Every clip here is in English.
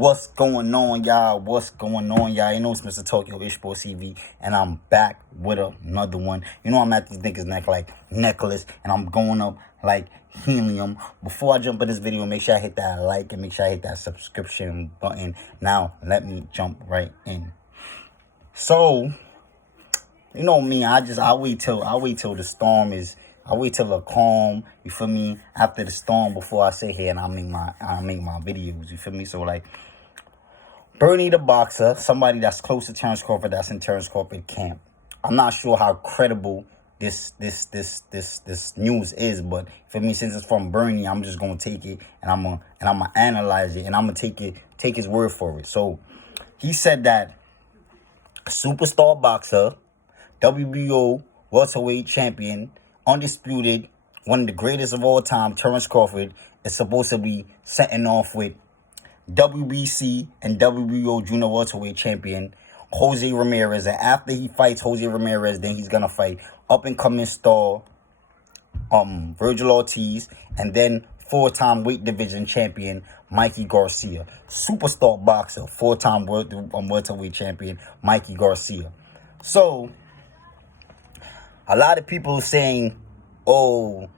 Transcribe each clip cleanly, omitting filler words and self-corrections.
What's going on, y'all? What's going on, y'all? You know it's Mr. Tokyo Sports TV, and I'm back with another one. You know I'm at these niggas' neck like necklace, and I'm going up like helium. Before I jump in this video, make sure I hit that like and make sure I hit that subscription button. Now, let me jump right in. So, you know me, I wait till the storm is. I wait till the calm, you feel me, after the storm before I sit here and I make my videos, you feel me? So like Bernie the boxer, somebody that's close to Terrence Crawford, that's in Terrence Crawford camp. I'm not sure how credible this news is, but for me, since it's from Bernie, I'm just gonna take it and I'm gonna analyze it and I'm gonna take his word for it. So he said that superstar boxer, WBO welterweight champion, undisputed, one of the greatest of all time, Terrence Crawford, is supposed to be setting off with WBC and WBO junior welterweight champion Jose Ramirez. And after he fights Jose Ramirez, then he's gonna fight up-and-coming star Virgil Ortiz, and then four-time weight division champion Mikey Garcia. Superstar boxer, four-time welterweight champion Mikey Garcia. So a lot of people saying, oh,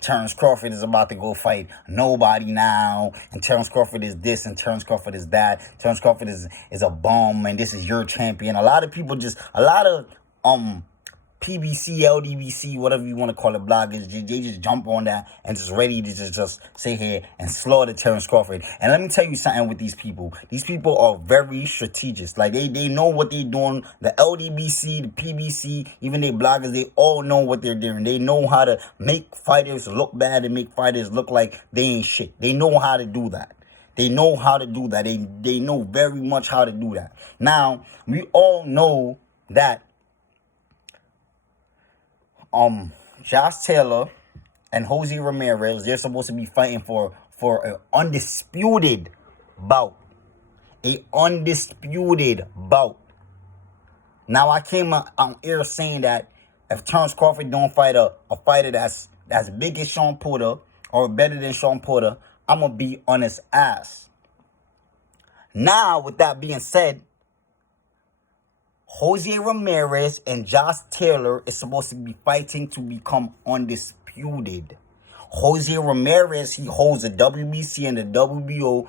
Terrence Crawford is about to go fight nobody now, and Terrence Crawford is this, and Terrence Crawford is that. Terrence Crawford is a bum, and this is your champion. A lot of PBC, LDBC, whatever you want to call it, bloggers, they just jump on that and just ready to just sit here and slaughter Terrence Crawford. And let me tell you something with these people. These people are very strategic. Like, they know what they're doing. The LDBC, the PBC, even they bloggers, they all know what they're doing. They know how to make fighters look bad and make fighters look like they ain't shit. They know how to do that. They know how to do that. They know very much how to do that. Now, we all know that Josh Taylor and Jose Ramirez, they're supposed to be fighting for an undisputed bout. A undisputed bout. Now, I came on air saying that if Terrence Crawford don't fight a fighter that's big as Sean Porter or better than Sean Porter, I'm going to be on his ass. Now, with that being said, Jose Ramirez and Josh Taylor is supposed to be fighting to become undisputed. Jose Ramirez, he holds the WBC and the WBO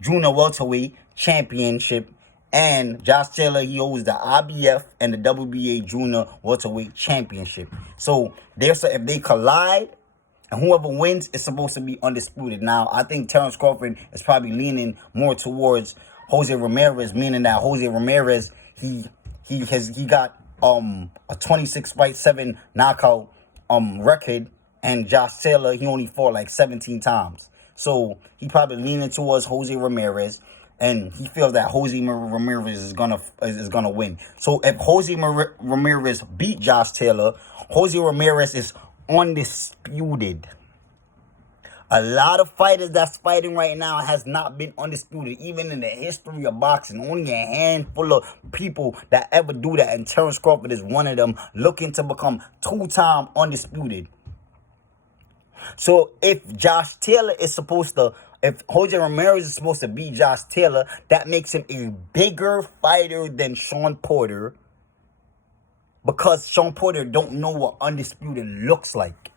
junior welterweight championship, and Josh Taylor, he holds the IBF and the WBA junior welterweight championship. So if they collide, and whoever wins is supposed to be undisputed. Now, I think Terrence Crawford is probably leaning more towards Jose Ramirez, meaning that Jose Ramirez, he got a 26-fight-7 knockout record, and Josh Taylor, he only fought like 17 times. So he probably leaning towards Jose Ramirez, and he feels that Jose Ramirez is gonna win. So if Jose Ramirez beat Josh Taylor, Jose Ramirez is undisputed. A lot of fighters that's fighting right now has not been undisputed, even in the history of boxing. Only a handful of people that ever do that, and Terrence Crawford is one of them, looking to become two-time undisputed. So if Jose Ramirez is supposed to beat Josh Taylor, that makes him a bigger fighter than Sean Porter, because Sean Porter don't know what undisputed looks like.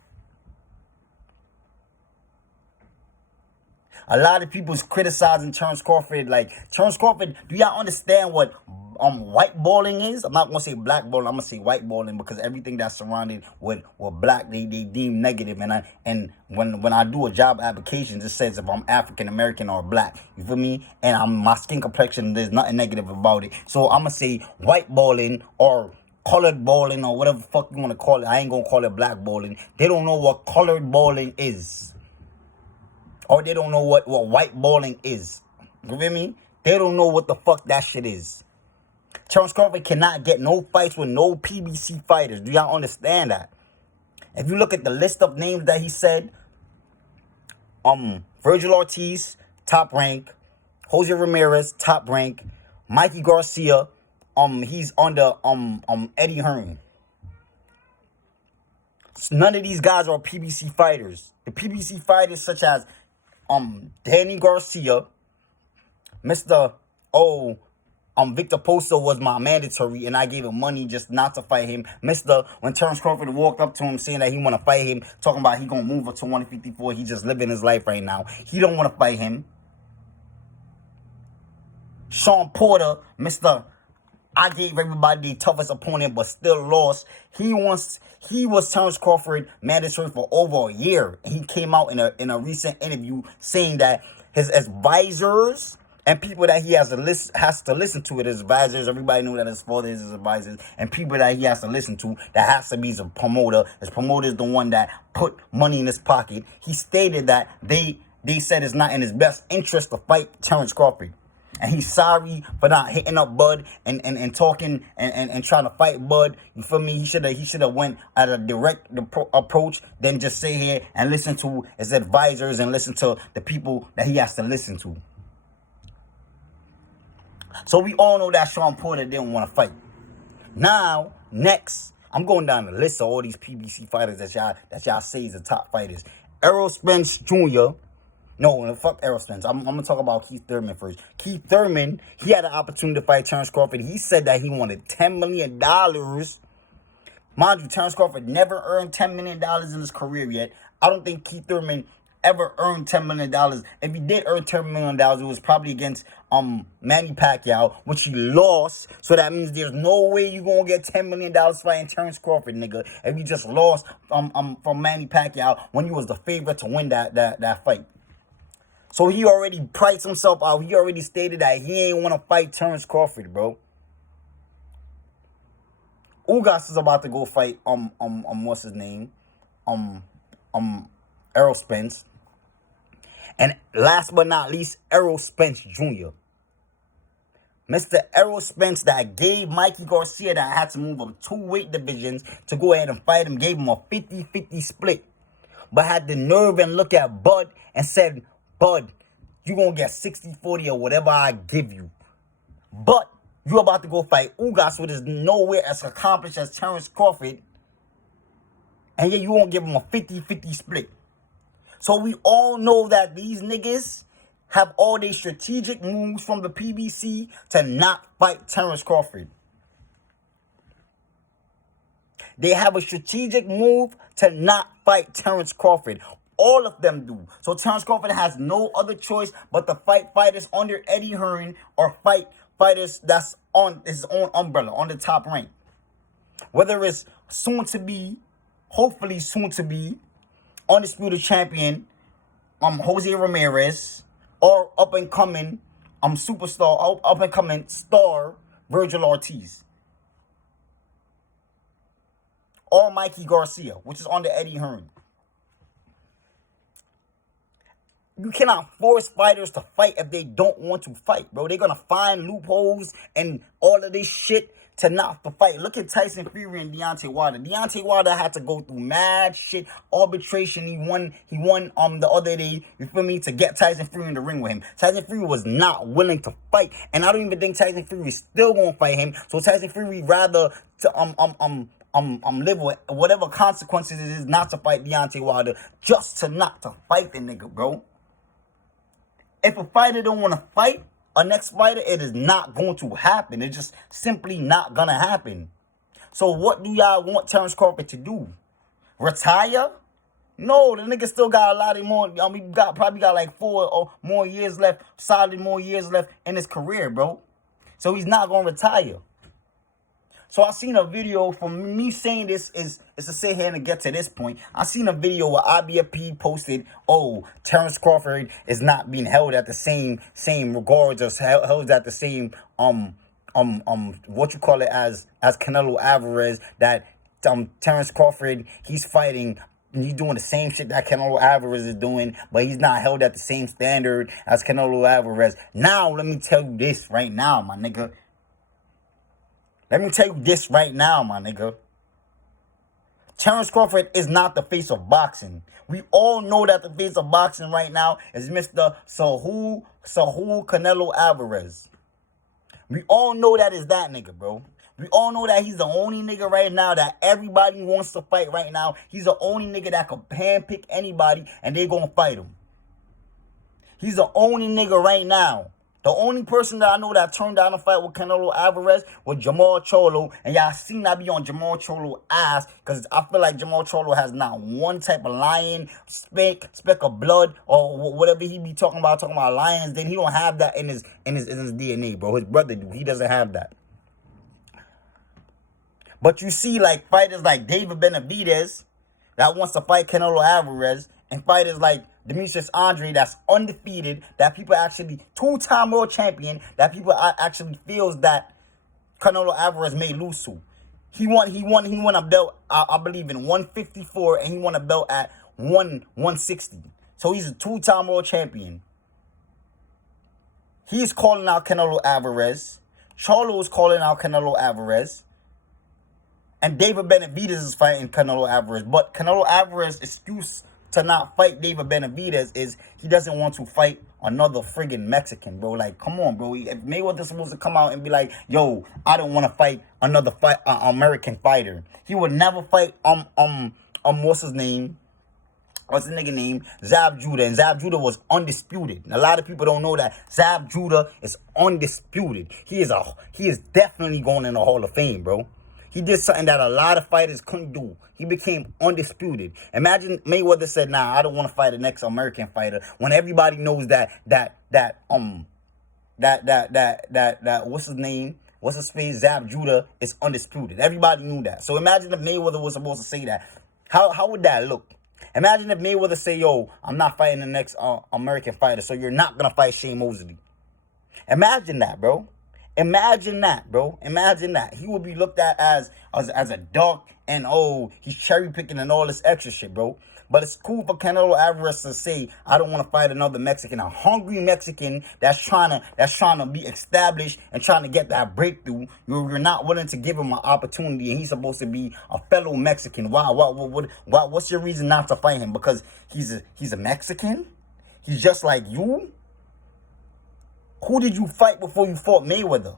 A lot of people's criticizing Terrence Crawford. Like, Terrence Crawford, do y'all understand what white balling is? I'm not going to say black balling. I'm going to say white balling, because everything that's surrounded with black, they deem negative. And when I do a job application, it says if I'm African American or black. You feel me? And my skin complexion, there's nothing negative about it. So I'm going to say white balling or colored balling or whatever the fuck you want to call it. I ain't going to call it black balling. They don't know what colored balling is. Or they don't know what white balling is. You feel me? They don't know what the fuck that shit is. Terrence Crawford cannot get no fights with no PBC fighters. Do y'all understand that? If you look at the list of names that he said, Virgil Ortiz, top rank. Jose Ramirez, top rank. Mikey Garcia, he's under Eddie Hearn. None of these guys are PBC fighters. The PBC fighters such as Danny Garcia, Mr. Victor Posto was my mandatory, and I gave him money just not to fight him. When Terrence Crawford walked up to him saying that he want to fight him, talking about he gonna move up to 154, he just living his life right now. He don't want to fight him. Sean Porter, I gave everybody the toughest opponent, but still lost. He was Terrence Crawford mandatory for over a year. He came out in a recent interview saying that his advisors and people that he has to listen to, his advisors, everybody knew that his father is his advisors, and people that he has to listen to, that has to be his promoter. His promoter is the one that put money in his pocket. He stated that they said it's not in his best interest to fight Terrence Crawford. And he's sorry for not hitting up Bud and talking and trying to fight Bud. You feel me? He should have went at a direct approach than just sit here and listen to his advisors and listen to the people that he has to listen to. So we all know that Sean Porter didn't want to fight. Now, next, I'm going down the list of all these PBC fighters that y'all say is the top fighters. Errol Spence Jr. No, fuck Errol Spence. I'm going to talk about Keith Thurman first. Keith Thurman, he had an opportunity to fight Terrence Crawford. He said that he wanted $10 million. Mind you, Terrence Crawford never earned $10 million in his career yet. I don't think Keith Thurman ever earned $10 million. If he did earn $10 million, it was probably against Manny Pacquiao, which he lost. So that means there's no way you're going to get $10 million fighting Terrence Crawford, nigga. If you just lost from Manny Pacquiao when you was the favorite to win that fight. So he already priced himself out. He already stated that he ain't want to fight Terrence Crawford, bro. Ugas is about to go fight what's his name? Errol Spence. And last but not least, Errol Spence Jr. Mr. Errol Spence that gave Mikey Garcia that had to move up 2 weight divisions to go ahead and fight him, gave him a 50-50 split. But had the nerve and look at Bud and said, Bud, you gonna get 60-40 or whatever I give you. But you about to go fight Ugas, which is nowhere as accomplished as Terrence Crawford. And yeah, you won't give him a 50-50 split. So we all know that these niggas have all their strategic moves from the PBC to not fight Terrence Crawford. They have a strategic move to not fight Terrence Crawford. All of them do. So Terrence Crawford has no other choice but to fight fighters under Eddie Hearn or fight fighters that's on his own umbrella, on the top rank. Whether it's hopefully soon to be, Undisputed champion, Jose Ramirez, or up and coming superstar, up and coming star, Virgil Ortiz. Or Mikey Garcia, which is under Eddie Hearn. You cannot force fighters to fight if they don't want to fight, bro. They're going to find loopholes and all of this shit to not to fight. Look at Tyson Fury and Deontay Wilder. Deontay Wilder had to go through mad shit, arbitration. He won the other day, you feel me, to get Tyson Fury in the ring with him. Tyson Fury was not willing to fight, and I don't even think Tyson Fury is still going to fight him. So Tyson Fury rather to live with whatever consequences it is not to fight Deontay Wilder, just to not to fight the nigga, bro. If a fighter don't want to fight a next fighter, it is not going to happen. It's just simply not going to happen. So what do y'all want Terrence Crawford to do? Retire? No, the nigga still got a lot of more. Probably got like 4 or more years left, solid more years left in his career, bro. So he's not going to retire. So I seen a video from me saying this is to sit here and get to this point. I seen a video where IBFP posted, Terrence Crawford is not being held at the same regards or held at the same what you call it as Canelo Alvarez, that Terrence Crawford, he's fighting, he's doing the same shit that Canelo Alvarez is doing, but he's not held at the same standard as Canelo Alvarez. Now let me tell you this right now, my nigga. Let me tell you this right now, my nigga. Terrence Crawford is not the face of boxing. We all know that the face of boxing right now is Mr. Saul Canelo Alvarez. We all know that is that nigga, bro. We all know that he's the only nigga right now that everybody wants to fight right now. He's the only nigga that can handpick anybody and they gonna fight him. He's the only nigga right now The only person that I know that turned down a fight with Canelo Alvarez was Jamal Cholo. And y'all seen that be on Jamal Cholo's ass. Because I feel like Jamal Cholo has not one type of lion, speck of blood, or whatever he be talking about lions. Then he don't have that in his DNA, bro. His brother do. He doesn't have that. But you see, like, fighters like David Benavidez that wants to fight Canelo Alvarez, and fighters like Demetrius Andre that's undefeated, that people actually, two-time world champion, that people actually feels that Canelo Alvarez may lose to. He won a belt, I believe, in 154, and he won a belt at 160. So he's a two-time world champion. He's calling out Canelo Alvarez. Charlo is calling out Canelo Alvarez. And David Benavidez is fighting Canelo Alvarez. But Canelo Alvarez's excuse to not fight David Benavidez is he doesn't want to fight another friggin' Mexican, bro. Like, come on, bro. If Mayweather's supposed to come out and be like, yo, I don't want to fight another American fighter. He would never fight, what's his name? What's the nigga name? Zab Judah. And Zab Judah was undisputed. And a lot of people don't know that Zab Judah is undisputed. He is definitely going in the Hall of Fame, bro. He did something that a lot of fighters couldn't do. He became undisputed. Imagine Mayweather said, nah, I don't want to fight the next American fighter, when everybody knows that what's his name? What's his face? Zab Judah is undisputed. Everybody knew that. So imagine if Mayweather was supposed to say that. How would that look? Imagine if Mayweather say, yo, I'm not fighting the next American fighter, so you're not going to fight Shane Mosley. Imagine that, bro. Imagine that, bro. Imagine that. He would be looked at as a duck and, oh, he's cherry picking and all this extra shit, bro. But it's cool for Canelo Alvarez to say, I don't want to fight another Mexican, a hungry Mexican that's trying to be established and trying to get that breakthrough. You're not willing to give him an opportunity, and he's supposed to be a fellow Mexican. Why? What's your reason not to fight him? Because he's a Mexican? He's just like you? Who did you fight before you fought Mayweather?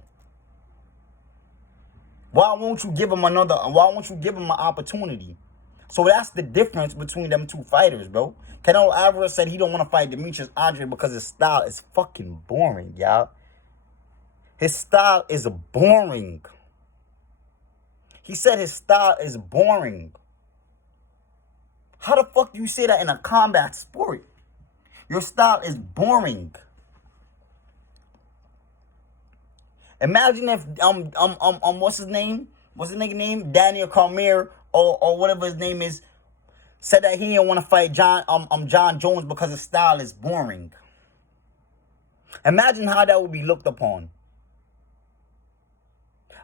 Why won't you give him an opportunity? So that's the difference between them two fighters, bro. Canelo Alvarez said he don't want to fight Demetrius Andre because his style is fucking boring, y'all. His style is boring. He said his style is boring. How the fuck do you say that in a combat sport? Your style is boring. Imagine if what's his name? What's the nigga name? Daniel Cormier or whatever his name is said that he didn't want to fight John Jones because his style is boring. Imagine how that would be looked upon.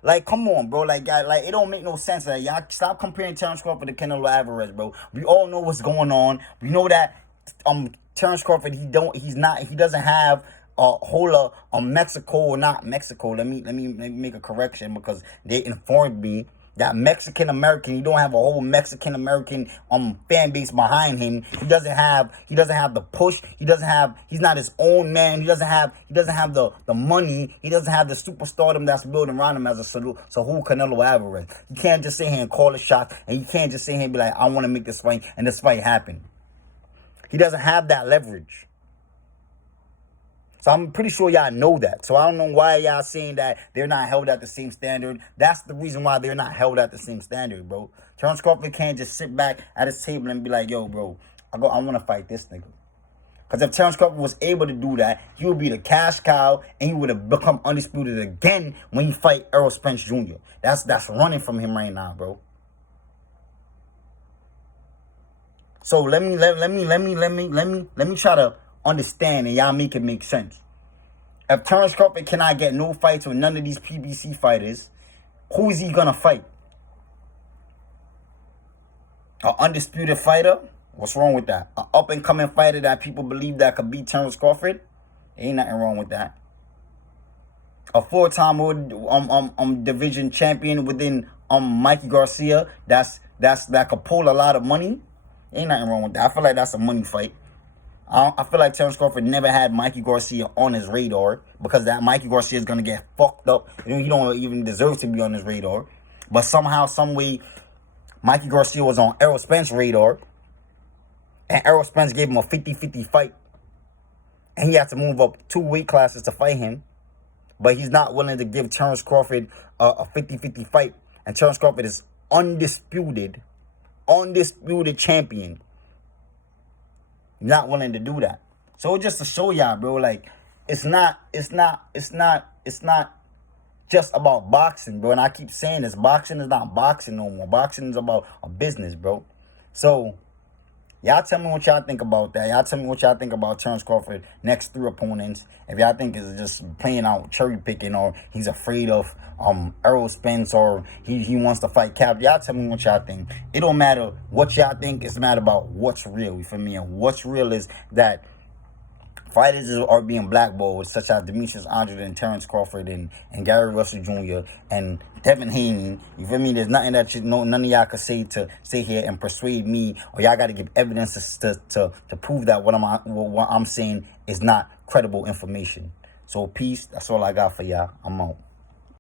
Like, come on, bro. Like it don't make no sense. Like, y'all stop comparing Terrence Crawford to Canelo Alvarez, bro. We all know what's going on. We know that Terrence Crawford, he doesn't have a whole Mexico or not Mexico. Let me make a correction, because they informed me that Mexican American, he don't have a whole Mexican American fan base behind him. He doesn't have the push. He's not his own man. He doesn't have the money. He doesn't have the superstardom that's building around him as a salute. So who Canelo Alvarez? You can't just sit here and call a shot, and you can't just sit here and be like, I want to make this fight, and this fight happen. He doesn't have that leverage. So I'm pretty sure y'all know that. So I don't know why y'all saying that they're not held at the same standard. That's the reason why they're not held at the same standard, bro. Terrence Crawford can't just sit back at his table and be like, yo, bro, I want to fight this nigga. Because if Terrence Crawford was able to do that, he would be the cash cow, and he would have become undisputed again when he fight Errol Spence Jr. That's running from him right now, bro. So let me try to understand, and y'all make it make sense. If Terrence Crawford cannot get no fights with none of these PBC fighters, who is he gonna fight? An undisputed fighter? What's wrong with that? An up and coming fighter that people believe that could beat Terrence Crawford? Ain't nothing wrong with that. A four-time world division champion within Mikey Garcia that could pull a lot of money? Ain't nothing wrong with that. I feel like that's a money fight. I feel like Terrence Crawford never had Mikey Garcia on his radar, because that Mikey Garcia is going to get fucked up. He don't even deserve to be on his radar. But somehow, some way, Mikey Garcia was on Errol Spence's radar, and Errol Spence gave him a 50-50 fight. And he had to move up 2 weight classes to fight him. But he's not willing to give Terrence Crawford a 50-50 fight. And Terrence Crawford is undisputed champion. Not willing to do that. So just to show y'all, bro, like, it's not just about boxing, bro. And I keep saying this, boxing is not boxing no more. Boxing is about a business, bro. So y'all tell me what y'all think about that. Y'all tell me what y'all think about Terrence Crawford next 3 opponents. If y'all think it's just playing out cherry picking, or he's afraid of Errol Spence, or he wants to fight Cap. Y'all tell me what y'all think. It don't matter what y'all think. It's a matter about what's real. You feel me? And what's real is that fighters are being blackballed, such as Demetrius Andrade and Terrence Crawford and Gary Russell Jr. and Devin Haney. You feel me? There's nothing that none of y'all can say to sit here and persuade me, or y'all got to give evidence to prove that what I'm saying is not credible information. So peace. That's all I got for y'all. I'm out.